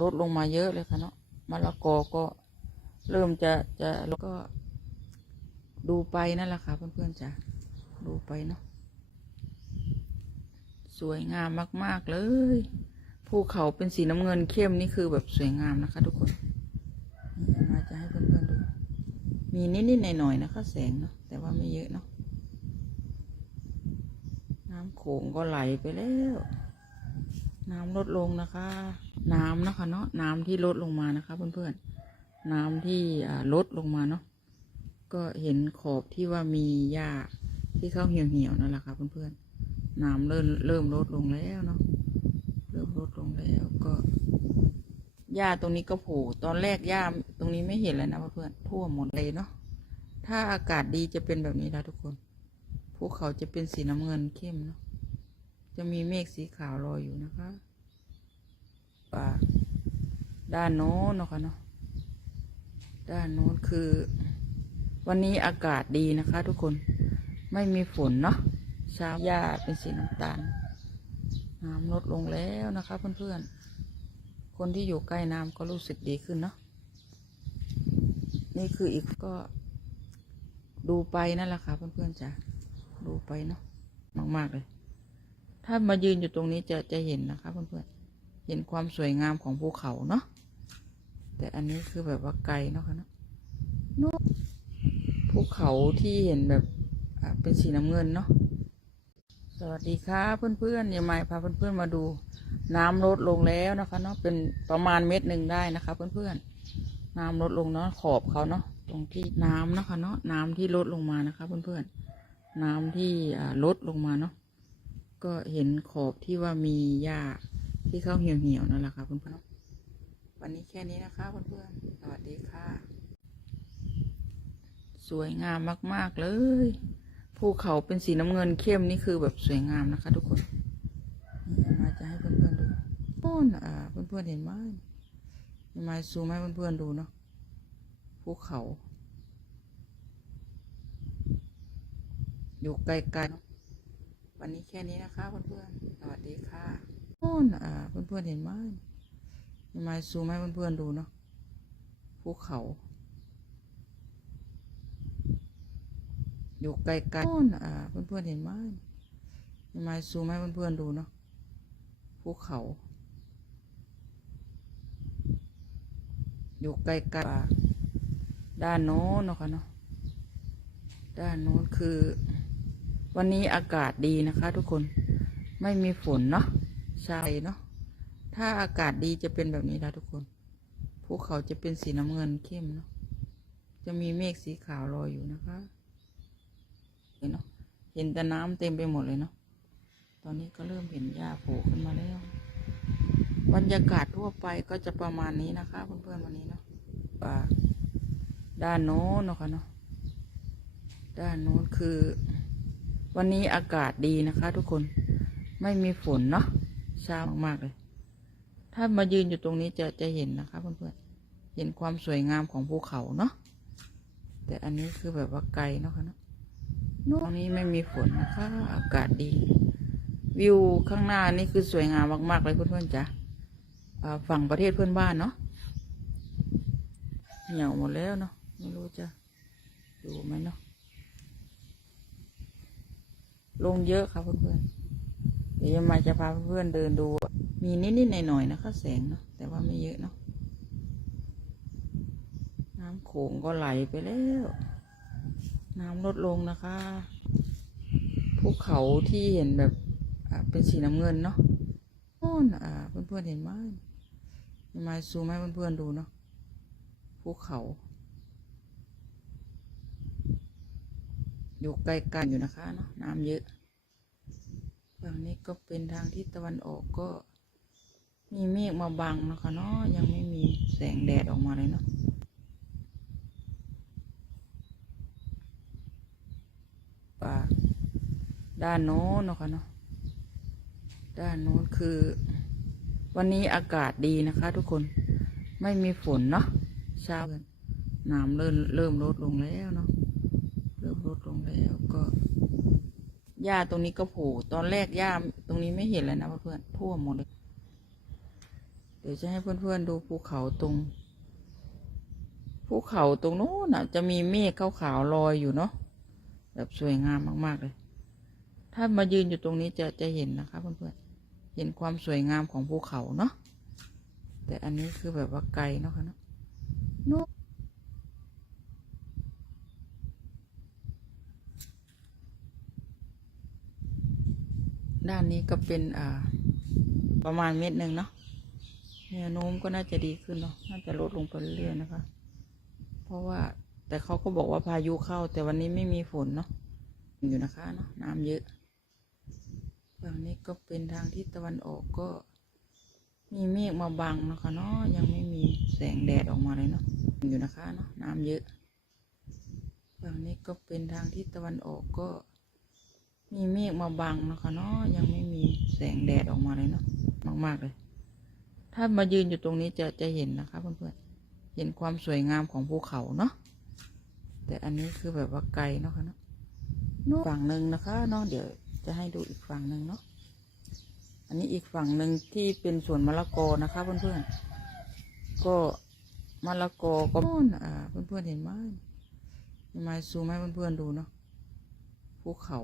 ลดลงมาเยอะเลยค่ะเนาะมะละกอก็เริ่มจะจะแล้วก็ดูไปนั่นแหละค่ะเพื่อนๆจ้ะดูไปเนาะสวยงามมาก ๆ เลยภูเขาเป็นสีน้ำเงินเข้มนี่คือแบบสวยงามนะคะ ทุกคนมาจะให้เพื่อนๆดู มีนิด ๆ หน่อย ๆ นะคะ แสงเนาะแต่ว่าไม่เยอะเนาะน้ำโขงก็ไหลไปแล้ว น้ำลดลงนะคะ น้ำนะคะเนาะน้ำที่ลดลงมานะคะ เพื่อนๆ น้ำที่อ่าลดลงมาเนาะก็เห็นขอบที่ว่ามีหญ้าที่เข้าเหี่ยวเหี่ยวๆนั่นแหละค่ะเพื่อนๆ น้ำเริ่มเริ่มลดลงแล้วเนาะเริ่มลดลงแล้วก็หญ้าตรงนี้ก็โผล่ตอนแรกหญ้าตรงนี้ไม่เห็นเลยนะเพื่อนๆทั่วหมดเลยเนาะถ้าอากาศดีจะเป็นแบบนี้แล้วทุกคนภูเขาจะเป็นสีน้ำเงินเข้มเนาะ จะมีเมฆสีขาวลอยอยู่นะคะป่าด้านโน้นนะคะเนาะด้านโน้นคือ วันนี้อากาศดีนะคะ ทุกคนไม่มีฝนเนาะเช้าหญ้าเป็นสีน้ำตาลน้ำลดลงแล้วนะคะ เพื่อนๆ คนที่อยู่ใกล้น้ำก็รู้สึกดีขึ้นเนาะนี่คืออีกก็ดูไปนั่นแหละค่ะเพื่อนๆจ้ะดูไปเนาะมากๆเลย ถ้ามายืนอยู่ตรงนี้จะจะเห็นนะคะเพื่อนๆเห็นความสวยงามของภูเขาเนาะแต่อันนี้คือแบบว่าไกลเนาะค่ะเนาะภูเขาที่เห็นแบบเป็นสีน้ำเงินเนาะสวัสดีค่ะเพื่อนๆย่ามาพาเพื่อนๆมาดู น้ำลดลงแล้วนะคะเนาะเป็นประมาณเม็ดหนึ่งได้นะคะ เพื่อนๆน้ำลดลงเนาะขอบเขาเนาะตรงที่น้ำเนาะค่ะเนาะน้ำที่ลดลงมานะคะ เพื่อนๆน้ำที่ลดลงมาเนาะ ก็เห็นขอบที่ว่ามีหญ้าที่เขาเหี่ยวเหี่ยวๆนั่นแหละค่ะเพื่อนๆวันนี้แค่นี้นะคะเพื่อนๆสวัสดีค่ะ สวยงามมาก ๆ เลยภูเขาเป็นสีน้ำเงินเข้มนี่คือแบบสวยงามนะคะ ทุกคนมาจะให้เพื่อนๆดูโน่นอ่าเพื่อนๆเห็นไหมมาซูมให้เพื่อนๆดูเนาะภูเขา อยู่ไกลๆเนาะ วันนี้แค่นี้นะคะเพื่อนๆสวัสดีค่ะโน่นอ่าเพื่อนๆเห็นไหมมาซูมให้เพื่อนๆดูเนาะภูเขา อยู่ไกลๆโน่นอ่าเพื่อนๆเห็นไหมมาซูมให้เพื่อนๆดูเนาะภูเขา อยู่ไกลๆด้านโน้นเนาะค่ะเนาะด้านโน้นคือ วันนี้อากาศดีนะคะ ทุกคนไม่มีฝนเนาะเช้าเนาะถ้าอากาศดีจะเป็นแบบนี้แล้วทุกคนภูเขาจะเป็นสีน้ำเงินเข้มเนาะจะมีเมฆสีขาวลอยอยู่นะคะเห็นเนาะเห็นแต่น้ำเต็มไปหมดเลยเนาะตอนนี้ก็เริ่มเห็นหญ้าโผล่ขึ้นมาแล้วบรรยากาศทั่วไปก็จะประมาณนี้นะคะเพื่อนๆวันนี้เนาะด้านโน้นเนาะค่ะเนาะด้านโน้นคือ วันนี้อากาศดีนะคะ ทุกคนไม่มีฝนเนาะเช้ามากๆเลย ถ้ามายืนอยู่ตรงนี้จะจะเห็นนะคะเพื่อนๆเห็นความสวยงามของภูเขาเนาะแต่อันนี้คือแบบว่าไกลเนาะค่ะเนาะตรงนี้ไม่มีฝนนะคะ อากาศดี วิวข้างหน้านี่คือสวยงามมากๆเลยเพื่อนๆจ้ะฝั่งประเทศเพื่อนบ้านเนาะเหี่ยวหมดแล้วเนาะไม่รู้จะอยู่ไหมเนาะ ลงเยอะค่ะเพื่อนๆเดี๋ยวยมาจะพาเพื่อนๆเดินดู มีนิดๆหน่อยๆนะคะแสงเนาะแต่ว่าไม่เยอะเนาะน้ำโขงก็ไหลไปแล้ว น้ำลดลงนะคะภูเขาที่เห็นแบบเป็นสีน้ำเงินเนาะโน่นอ่าเพื่อนๆเห็นไหมมาซูมให้เพื่อนๆดูเนาะภูเขา อยู่ไกลๆอยู่นะคะเนาะน้ำเยอะ ฝั่งนี้ก็เป็นทางทิศตะวันออกก็ มีเมฆมาบังนะคะเนาะยังไม่มีแสงแดดออกมาเลยเนาะป่าด้านโน้นนะคะเนาะด้านโน้นคือ วันนี้อากาศดีนะคะ ทุกคนไม่มีฝนเนาะเช้าน้ำเริ่มเริ่มลดลงแล้วเนาะเริ่มลดลงแล้วก็ หญ้าตรงนี้ก็โผล่ตอนแรกหญ้าตรงนี้ไม่เห็นเลยนะเพื่อนๆทั่วหมดเลยเดี๋ยวจะให้เพื่อนๆดูภูเขาตรงภูเขาตรงโน้นนะจะมีเมฆขาวๆลอยอยู่เนาะแบบสวยงามมากๆเลย ถ้ามายืนอยู่ตรงนี้จะจะเห็นนะคะเพื่อนๆเห็นความสวยงามของภูเขาเนาะแต่อันนี้คือแบบว่าไกลเนาะค่ะเนาะโน้น ด้านนี้ก็เป็นอ่า ประมาณเม็ดหนึ่งเนาะแนวโน้มก็น่าจะดีขึ้นเนาะน่าจะลดลงไปเรื่อยๆนะคะ เพราะว่าแต่เขาก็บอกว่าพายุเข้า แต่วันนี้ไม่มีฝนเนาะอยู่นะคะเนาะน้ำเยอะฝั่งนี้ก็เป็นทางทิศตะวันออกก็ มีเมฆมาบังนะคะเนาะยังไม่มีแสงแดดออกมาเลยเนาะอยู่นะคะเนาะน้ำเยอะฝั่งนี้ก็เป็นทางทิศตะวันออกก็ มีเมฆมาบังนะคะเนาะยังไม่มีแสงแดดออกมาเลยเนาะมาก ๆ เลย ถ้ามายืนอยู่ตรงนี้จะจะเห็นนะคะเพื่อนๆเห็นความสวยงามของภูเขาเนาะแต่อันนี้คือแบบว่าไกลเนาะค่ะเนาะฝั่งหนึ่งนะคะเนาะเดี๋ยวจะให้ดูอีกฝั่งหนึ่งเนาะอันนี้อีกฝั่งหนึ่งที่เป็นสวนมะละกอนะคะเพื่อนๆก็มะละกอก็โน่นอ่าเพื่อนๆเห็นไหมเห็นไหมซูมให้เพื่อนๆดูเนาะภูเขา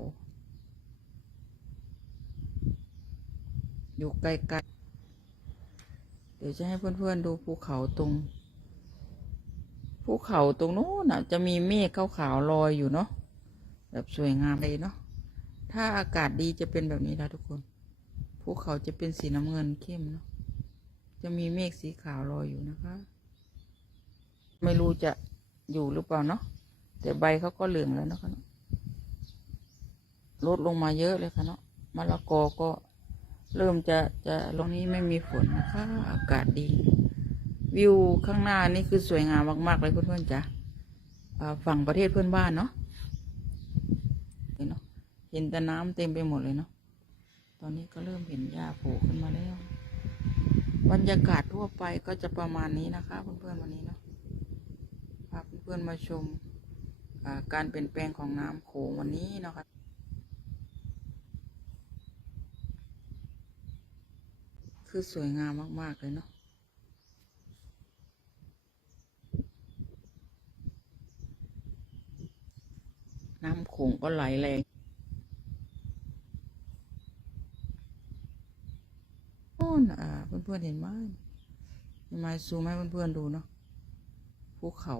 อยู่ไกลๆ เดี๋ยวจะให้เพื่อนๆดูภูเขาตรง ภูเขาตรงโน้นจะมีเมฆขาวๆลอยอยู่เนาะ แบบสวยงามเลยเนาะ ถ้าอากาศดีจะเป็นแบบนี้นะทุกคน ภูเขาจะเป็นสีน้ำเงินเข้มเนาะ จะมีเมฆสีขาวลอยอยู่นะคะ ไม่รู้จะอยู่หรือเปล่าเนาะ แต่ใบเขาก็เหลืองแล้วนะคะเนาะลดลงมาเยอะเลยค่ะเนาะมะละกอก็ เริ่มจะจะตรงนี้ไม่มีฝนนะคะ อากาศดี วิวข้างหน้านี่คือสวยงามมาก ๆ เลยเพื่อนๆจ้ะอ่าฝั่งประเทศเพื่อนบ้านเนาะเห็นเนาะเห็นแต่น้ำเต็มไปหมดเลยเนาะตอนนี้ก็เริ่มเห็นหญ้าโผล่ขึ้นมาแล้วบรรยากาศทั่วไปก็จะประมาณนี้นะคะเพื่อนๆวันนี้เนาะพาเพื่อนๆมาชมอ่าการเปลี่ยนแปลงของน้ำโขงวันนี้เนาะคะ คือสวยงามมาก ๆ เลยเนาะน้ำโขงก็ไหลแรงโน่นอ่าเพื่อน ๆ เห็นไหมเห็นไหมซูมให้เพื่อน ๆ ดูเนาะภูเขา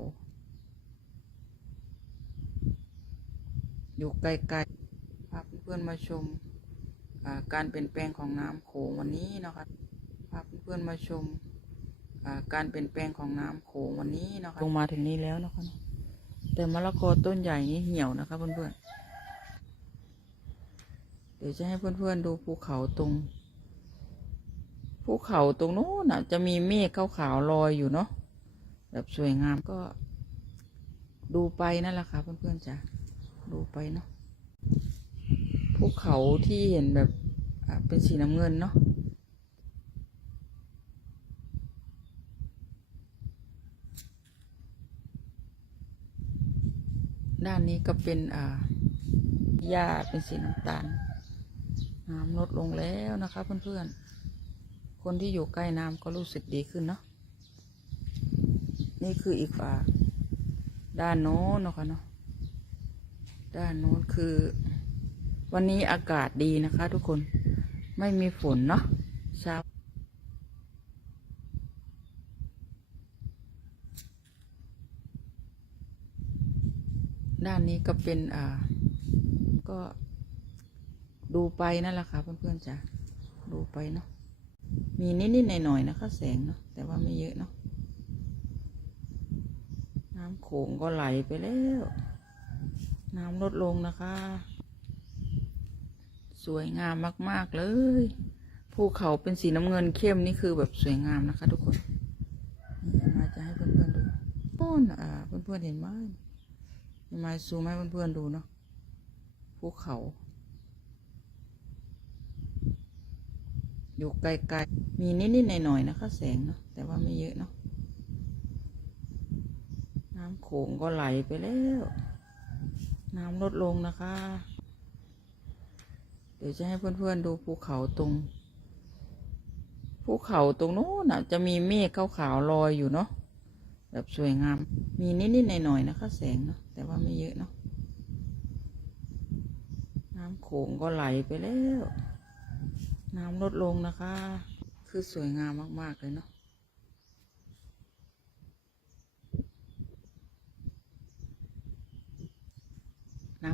อยู่ไกลๆพาเพื่อนๆมาชมการเปลี่ยนแปลงของน้ำโขงวันนี้เนาะคะาเพื่อนๆมาชมการเปลี่ยนแปลงของน้ำโขงวันนี้นะคะลงมาถึงนี้แล้วนะคะเนแต่มะละกอต้นใหญ่นี้เหี่ยวนะคะเพื่อนๆเดี๋ยวจะให้เพื่อนๆดูภูเขาตรงภูเขาตรงโน้นจะมีเมฆขาวๆลอยอยู่เนาะแบบสวยงามก็ดูไปนั่นแหละค่ะเพื่อนๆจ้ะดูไปเนาะภูเขาที่เห็นแบบเป็นสีน้ำเงินเนาะ ด้านนี้ก็เป็นอ่าหญ้าเป็นสีน้ำตาลน้ำลดลงแล้วนะคะเพื่อนๆ คนที่อยู่ใกล้น้ำก็รู้สึกดีขึ้นเนาะนี่คืออีกฝาด้านโน้นนะคะเนาะด้านโน้นคือ วันนี้อากาศดีนะคะทุกคนไม่มีฝนเนาะเช้า ด้านนี้ก็เป็นอ่า ก็ดูไปนั่นแหละค่ะเพื่อนๆจ้ะดูไปเนาะมีนิดๆหน่อยๆนะคะแสงเนาะแต่ว่าไม่เยอะเนาะน้ำโขงก็ไหลไปแล้ว น้ำลดลงนะคะ สวยงามมาก ๆ เลยภูเขาเป็นสีน้ำเงินเข้มนี่คือแบบสวยงามนะคะ ทุกคน มาจะให้เพื่อนๆดูโน่นอ่าเพื่อนๆเห็นไหม เห็นไมซูมให้เพื่อนๆดูเนาะภูเขา อยู่ไกลๆ มีนิดๆหน่อยๆนะคะแสงเนาะแต่ว่าไม่เยอะเนาะน้ำโขงก็ไหลไปแล้ว น้ำลดลงนะคะ เดี๋ยวจะให้เพื่อนๆดูภูเขาตรงภูเขาตรงโน้นน่ะจะมีเมฆขาวๆลอยอยู่เนาะแบบสวยงาม มีนิดๆหน่อยๆนะคะ แสงเนาะ แต่ว่าไม่เยอะเนาะน้ำโขงก็ไหลไปแล้ว น้ำลดลงนะคะ คือสวยงามมาก ๆ เลยเนาะ